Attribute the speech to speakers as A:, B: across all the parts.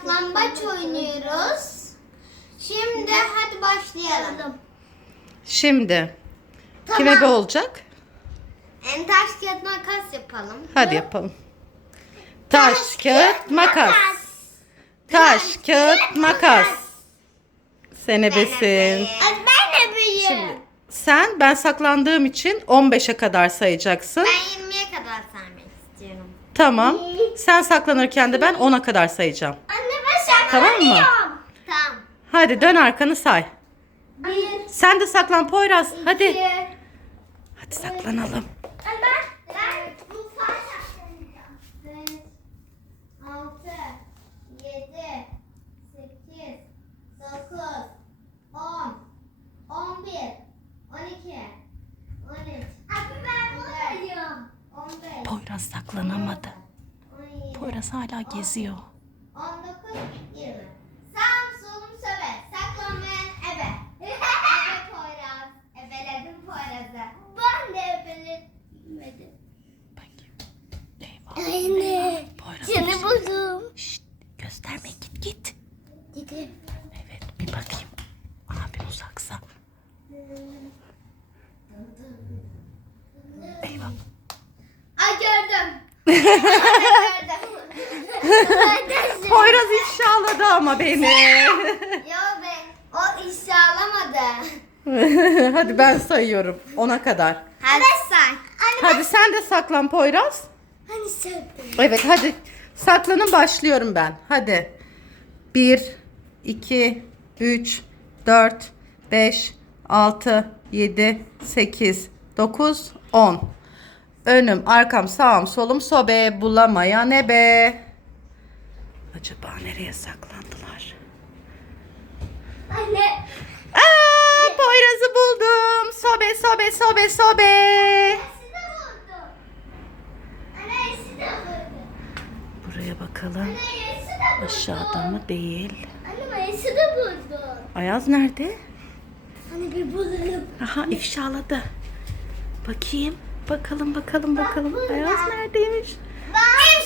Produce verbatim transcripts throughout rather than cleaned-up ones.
A: saklambaç oynuyoruz. Şimdi hadi başlayalım.
B: Şimdi
A: Tamam.
B: kime be olacak?
A: En taş kağıt makas yapalım.
B: Hadi yapalım. Taş, kağıt, makas. Taş, kağıt, makas. Sen ebesin.
A: Ben de büyüğüm.
B: Şimdi sen, ben saklandığım için on beşe kadar sayacaksın.
A: Ben yirmiye kadar saymak istiyorum.
B: Tamam. Sen saklanırken de ben ona kadar sayacağım.
A: Anne ben
B: Tamam mı?
A: Tamam.
B: Hadi dön arkanı say.
A: Bir,
B: Sen de saklan Poyraz. Hadi.
A: iki,
B: Hadi saklanalım.
A: ben, ben mutfağa saklanacağım. Beş, altı, yedi, sekiz, dokuz, on, on bir, on iki, on üç. Abi ben buradayım. on beş,
B: Poyraz saklanamadı.
A: on yedi,
B: Poyraz hala geziyor.
A: on dokuz, yirmi. Sağım solum söbe. Saklanmayan ebe. Ebe Poyraz. Ebeledim Poyraz'ı. Ben de ebeledim.
B: Bakayım. Eyvah.
A: Anne.
B: Poyraz.
A: Seni buldum.
B: Şşt, gösterme, git git.
A: Gidin.
B: Evet, bir bakayım. Abim uzaksa. Eyvah.
A: Ay gördüm. Ay, gördüm.
B: Poyraz ifşaladı ama beni.
A: Yo be. O işi alamadı.
B: Hadi ben sayıyorum ona kadar.
A: Hadi say. Anne
B: Hadi sen de saklan Poyraz.
A: hani sen.
B: Evet hadi saklanın, başlıyorum ben. Hadi. bir, iki, üç, dört, beş, altı, yedi, sekiz, dokuz, on. Önüm, arkam, sağım, solum, sobe, bulamayan ebe. Acaba nereye saklandılar?
A: Anne.
B: Aa, Poyraz'ı buldum. Sobe, sobe, sobe, sobe.
A: Sizi de buldum. Anne sizi de buldum.
B: Buraya bakalım.
A: Anne sizi de buldum.
B: Aşağıda mı? Değil.
A: Anne Mayıs'ı da buldum.
B: Ayaz nerede?
A: Hani bir bulalım.
B: Aha, ifşaladı. Bakayım. Bakalım bakalım bakalım.
A: burada.
B: Ayaz neredeymiş?
A: Ben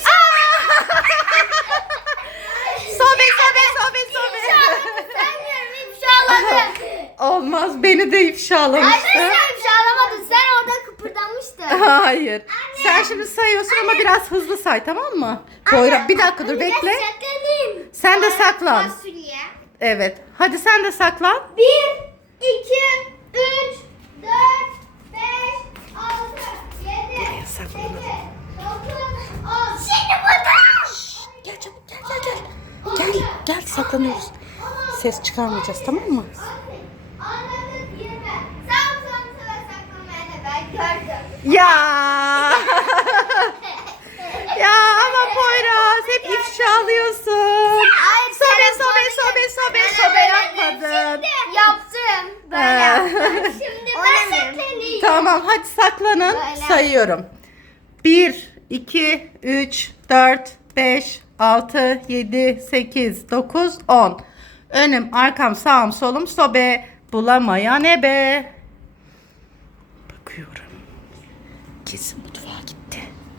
B: Sobe sobe sobe sobe.
A: Sen görüm ifşaladı.
B: Olmaz, beni de ifşalamıştı.
A: Arkadaşlar ifşalamadı. Sen orada kıpırdamıştın.
B: Hayır. Sen şimdi sayıyorsun ama biraz hızlı say, tamam mı? Poyraz, bir dakika dur, bekle.
A: Saklanayım.
B: Sen de saklan.
A: Fasulye.
B: Evet. Hadi sen de saklan.
A: Bir, iki, üç, dört, beş, altı, yedi,
B: Buraya saklanalım.
A: sekiz, dokuz, on. Şimdi burada.
B: Gel çabuk, gel gel gel. Gel gel, saklanıyoruz. Ses çıkarmayacağız, tamam mı?
A: Anladık yirmi. Sağ sol sıra saklamaya da ben gördüm.
B: Ya. Ya ama Poyraz hep ifşalıyorsun.
A: Ay,
B: Sobe
A: telefonu
B: sobe sobe sobe
A: Ben
B: sobe
A: öyle
B: yapmadın.
A: Şimdi yaptım. Böyle
B: Ee.
A: yaptım. Şimdi ben saklanayım.
B: Tamam hadi saklanın.
A: Böyle.
B: Sayıyorum. bir, iki, üç, dört, beş, altı, yedi, sekiz, dokuz, on. Önüm, arkam, sağım, solum, sobe. Bulamayan ebe. Bakıyorum. Kesin mutfağa gitti.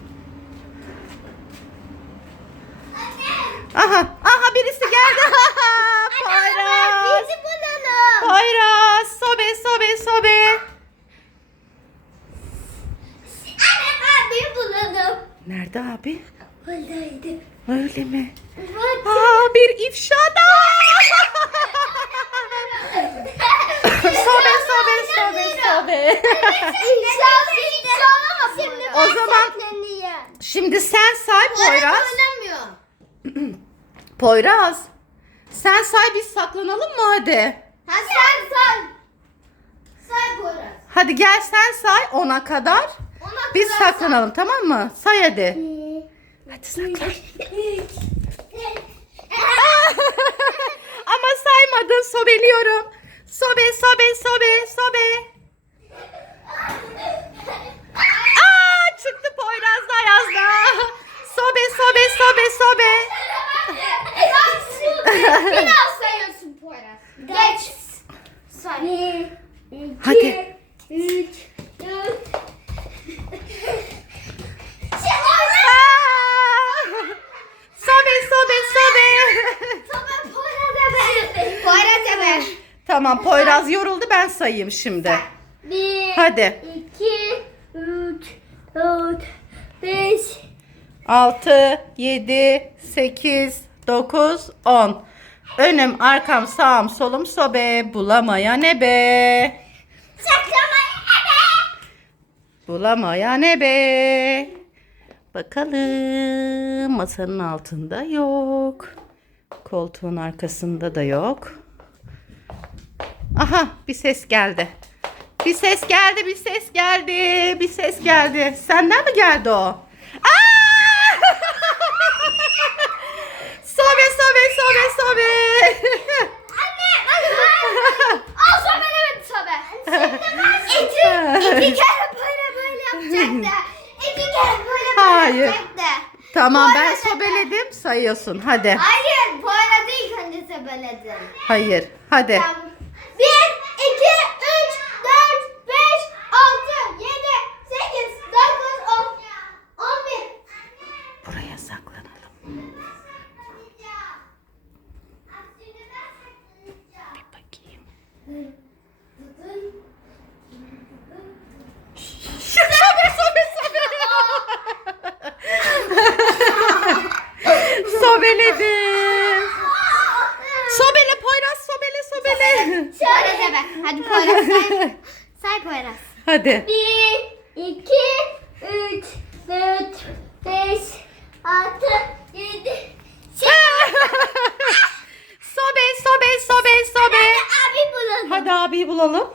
B: Aha, aha birisi geldi. Poyraz.
A: Bizi bulalım.
B: Poyraz, sobe, sobe, sobe.
A: Anne abi bulalım.
B: Nerede abi?
A: Oradaydı.
B: Öyle mi?
A: Bak.
B: Aa, bir ifşa daha. sobe, sobe, sobe, sobe. O zaman şimdi sen say Poyraz. Poyraz. Sen say, biz saklanalım mı hadi?
A: Ha sen say. Say Poyraz.
B: Hadi gel sen say ona kadar.
A: Ona
B: Biz
A: kadar
B: saklanalım, tamam mı? Say hadi.
A: say.
B: Hadi saklan.
A: Üç.
B: Ama saymadın, sobeliyorum. Sobe, sobe, sobe, sobe. Aa, çıktı Poyraz da Ayaz'da. Sobe, sobe, sobe, sobe.
A: Biraz sayıyorsun Poyraz. Geç. Say. Bir, iki,
B: Hadi.
A: üç, dört.
B: Aa! Sobe, sobe, sobe. Tamam, Poyraz yoruldu, ben sayayım şimdi.
A: Bir,
B: Hadi.
A: iki, üç, dört, beş.
B: altı, yedi, sekiz, dokuz, on. Önüm, arkam, sağım, solum, sobe. Bulamayan ebe.
A: Saklamaya ebe.
B: Bulamayan ebe. Bakalım, masanın altında yok. Koltuğun arkasında da yok. Aha, bir ses geldi. Bir ses geldi, bir ses geldi. Bir ses geldi. Senden mi geldi o? Aa! Sobe, sobe, sobe, sobe.
A: Anne, hadi. Al sobelemedi sobe. İki, iki kere böyle böyle yapacaktı. İki kere böyle böyle
B: Hayır.
A: yapacaktı.
B: Tamam, ben
A: Poyraz'a-
B: sobeledim, sayıyorsun. Hadi.
A: Hayır, Poyraz'ı ilk önce sobeledin.
B: Hayır. Hadi.
A: Tamam. Bir, iki, üç, dört, beş, altı, yedi, sekiz, dokuz, on. On bir.
B: Buraya saklanalım. Bir bakayım. Sobe, sobe, sobe. Sobeledim. Sobele Poyraz, sobele, sobele.
A: Şöyle de ben. Hadi Poyraz say. Say Poyraz.
B: Hadi.
A: Bir, iki, üç, dört, beş, altı, yedi,
B: Sobe, sobe, sobe, sobe.
A: abi bulalım.
B: Hadi abiyi bulalım.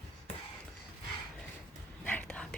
B: Nerede abi?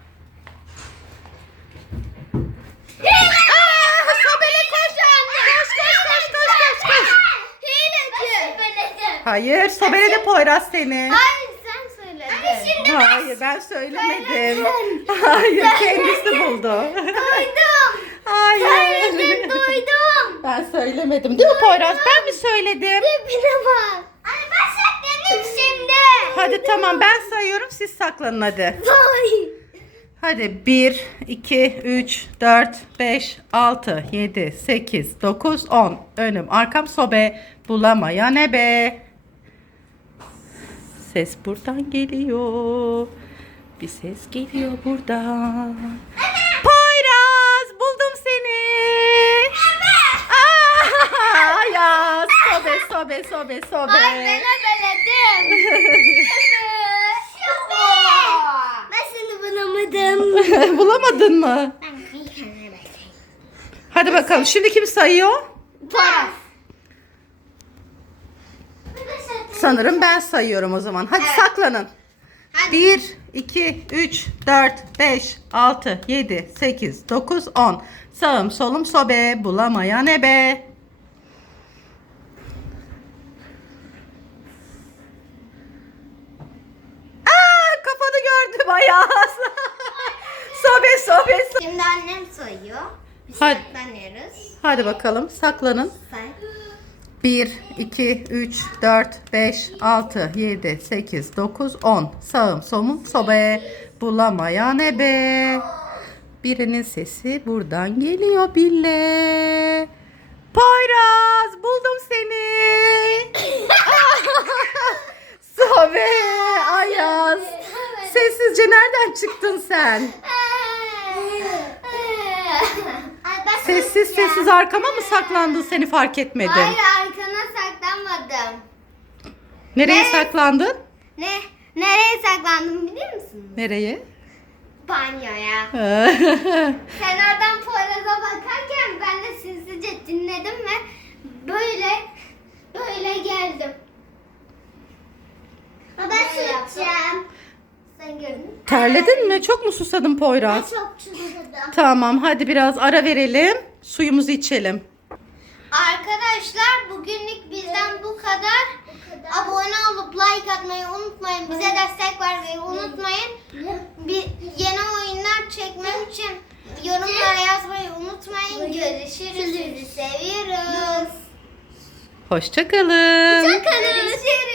B: Aa, sobele koş. Koş, koş, koş, koş, koş, koş.
A: Hileci.
B: Hayır, sobeledi Poyraz seni.
A: Hayır sen söyledin. Şimdi
B: Hayır, ben söylemedim. Hayır, kendisi buldu.
A: duydum.
B: Hayır.
A: Söyledin duydum.
B: Ben söylemedim. Değil mi Poyraz? Ben mi söyledim?
A: Dibine bak. Anne ben saklanayım şimdi.
B: Hadi tamam, ben sayıyorum, siz saklanın hadi.
A: Vay.
B: Hadi bir, iki, üç, dört, beş, altı, yedi, sekiz, dokuz, on. Önüm, arkam, sobe. Bulamayan ebe. Ses buradan geliyor. Bir ses geliyor buradan. Poyraz, buldum seni. Aa, Ayaz, sobe, sobe, sobe, sobe.
A: Ay ben ebeledim. Ben seni bulamadım.
B: Bulamadın mı?
A: Ben bir tane ebeledim.
B: Hadi bakalım, şimdi kim sayıyor?
A: Poyraz.
B: Sanırım ben sayıyorum o zaman. Hadi
A: Evet.
B: saklanın.
A: Hadi.
B: bir, iki, üç, dört, beş, altı, yedi, sekiz, dokuz, on. Sağım solum sobe. Bulamayan ebe. Aa, kafanı gördüm Ayaz. sobe, sobe, sobe.
A: Şimdi annem sayıyor. Biz
B: Hadi.
A: saklanıyoruz.
B: Hadi bakalım, saklanın.
A: Say.
B: bir, iki, üç, dört, beş, altı, yedi, sekiz, dokuz, on. Sağım solum sobe. Bulamayan ebe. Birinin sesi buradan geliyor bile. Poyraz, buldum seni. Sobe, Ayaz. Sessizce nereden çıktın sen?
A: Ay, ben
B: Sessiz
A: saklayacağım.
B: sessiz arkama mı saklandın, seni fark etmedim?
A: Hayır arkana saklanmadım.
B: Nereye
A: Ne?
B: saklandın?
A: Ne? Nereye saklandım biliyor musun?
B: Nereye?
A: Banyoya. Sen oradan Poyraz'a bakarken ben de sinsice dinledim ve böyle böyle geldim. Ben su içeceğim. Sen gördün mü?
B: Terledin mi? Çok mu susadın
A: Ben
B: Poyraz?
A: çok çılgındım.
B: Tamam, hadi biraz ara verelim. Suyumuzu içelim.
A: Arkadaşlar bugünlük bizden bu kadar. Abone olup like atmayı unutmayın. Bize destek vermeyi unutmayın. Bir yeni oyunlar çekmem için yorumlara yazmayı unutmayın. Görüşürüz. Sizi seviyoruz.
B: Hoşça kalın.
A: Hoşçakalın. Görüşürüz.